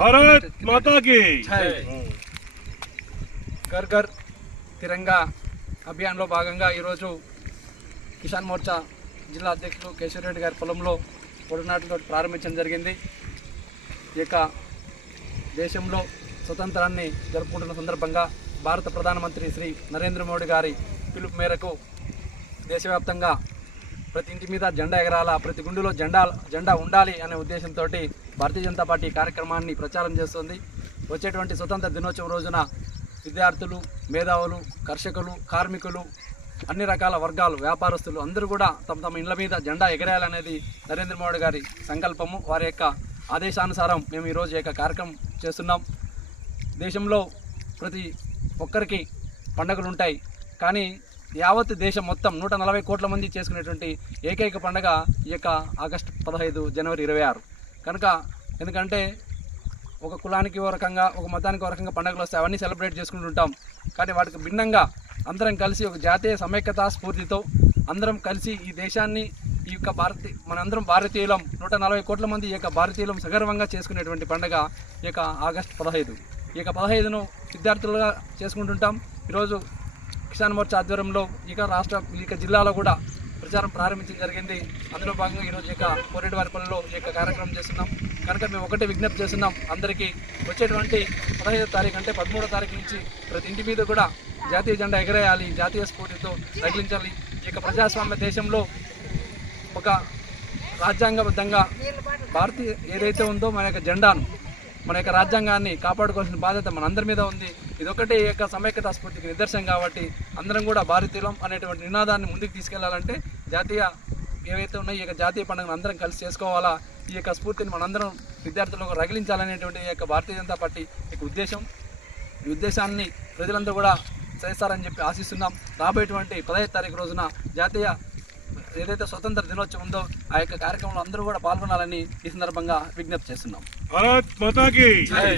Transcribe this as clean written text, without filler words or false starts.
భారత్ మాతా key జై. ఘర్ ఘర్ తిరంగా అభియాన్లో భాగంగా ఈరోజు కిసాన్ మోర్చా జిల్లా అధ్యక్షులు కేశవరెడ్డి గారి పొలంలో పొడినాటితో ప్రారంభించడం జరిగింది. ఈ యొక్క దేశంలో స్వతంత్రాన్ని జరుపుకుంటున్న సందర్భంగా భారత ప్రధానమంత్రి శ్రీ నరేంద్ర మోడీ గారి పిలుపు మేరకు దేశవ్యాప్తంగా ప్రతి ఇంటి మీద జెండా ఎగరాల, ప్రతి గుండెలో జెండా ఉండాలి అనే ఉద్దేశంతో భారతీయ జనతా పార్టీ కార్యక్రమాన్ని ప్రచారం చేస్తుంది. వచ్చేటువంటి స్వతంత్ర దినోత్సవం రోజున విద్యార్థులు, మేధావులు, కర్షకులు, కార్మికులు, అన్ని రకాల వర్గాలు, వ్యాపారస్తులు అందరూ కూడా తమ తమ ఇళ్ల మీద జెండా ఎగరేయాలనేది నరేంద్ర మోడీ గారి సంకల్పము. వారి యొక్క ఆదేశానుసారం మేము ఈరోజు ఈ యొక్క కార్యక్రమం చేస్తున్నాం. దేశంలో ప్రతి ఒక్కరికి పండుగలు ఉంటాయి, కానీ యావత్ దేశం మొత్తం 140 కోట్ల మంది చేసుకునేటువంటి ఏకైక పండుగ ఈ యొక్క ఆగస్టు 15 జనవరి 26 కనుక. ఎందుకంటే ఒక కులానికి ఓ రకంగా, ఒక మతానికి ఓ రకంగా పండుగలు వస్తాయి, అవన్నీ సెలబ్రేట్ చేసుకుంటుంటాం. కానీ వాటికి భిన్నంగా అందరం కలిసి ఒక జాతీయ సమైక్యతా స్ఫూర్తితో అందరం కలిసి ఈ దేశాన్ని, ఈ యొక్క మనందరం భారతీయులం, 140 కోట్ల మంది ఈ యొక్క భారతీయులం సగర్వంగా చేసుకునేటువంటి పండుగ ఈ యొక్క ఆగస్టు 15. ఈ యొక్క 15ను విద్యార్థులుగా చేసుకుంటుంటాం. ఈరోజు కిసాన్ మోర్చా ఆధ్వర్యంలో ఈ జిల్లాలో కూడా ప్రచారం ప్రారంభించడం జరిగింది. అందులో భాగంగా ఈరోజు ఈ కోరెడ్డివారిపల్లిలో ఈ కార్యక్రమం చేస్తున్నాం. కనుక మేము ఒకటే విజ్ఞప్తి చేస్తున్నాం అందరికీ, వచ్చేటువంటి 15వ తారీఖు అంటే 13వ తారీఖు నుంచి ప్రతి ఇంటి మీద కూడా జాతీయ జెండా ఎగరేయాలి, జాతీయ స్ఫూర్తితో రగిలించాలి. ఈ యొక్క ప్రజాస్వామ్య దేశంలో ఒక రాజ్యాంగబద్ధంగా భారతీయ ఏదైతే ఉందో మన యొక్క జెండాను, మన యొక్క రాజ్యాంగాన్ని కాపాడుకోవాల్సిన బాధ్యత మన అందరి మీద ఉంది. ఇదొకటి ఈ యొక్క సమైక్యతా స్ఫూర్తికి నిదర్శనం కాబట్టి అందరం కూడా భారతీయులం అనేటువంటి నినాదాన్ని ముందుకు తీసుకెళ్లాలంటే జాతీయ ఏవైతే ఉన్నాయో ఈ యొక్క జాతీయ పండుగను అందరం కలిసి చేసుకోవాలా, ఈ యొక్క స్ఫూర్తిని మనందరం విద్యార్థులకు రగిలించాలనేటువంటి ఈ యొక్క భారతీయ జనతా పార్టీ యొక్క ఉద్దేశం. ఈ ఉద్దేశాన్ని ప్రజలందరూ కూడా చేస్తారని చెప్పి ఆశిస్తున్నాం. రాబోయేటువంటి 15వ తారీఖు రోజున జాతీయ ఏదైతే స్వతంత్ర దినోత్సవం ఉందో ఆ యొక్క కార్యక్రమంలో అందరూ కూడా పాల్గొనాలని ఈ సందర్భంగా విజ్ఞప్తి చేస్తున్నాం. భారత్ మాతా కీ జై.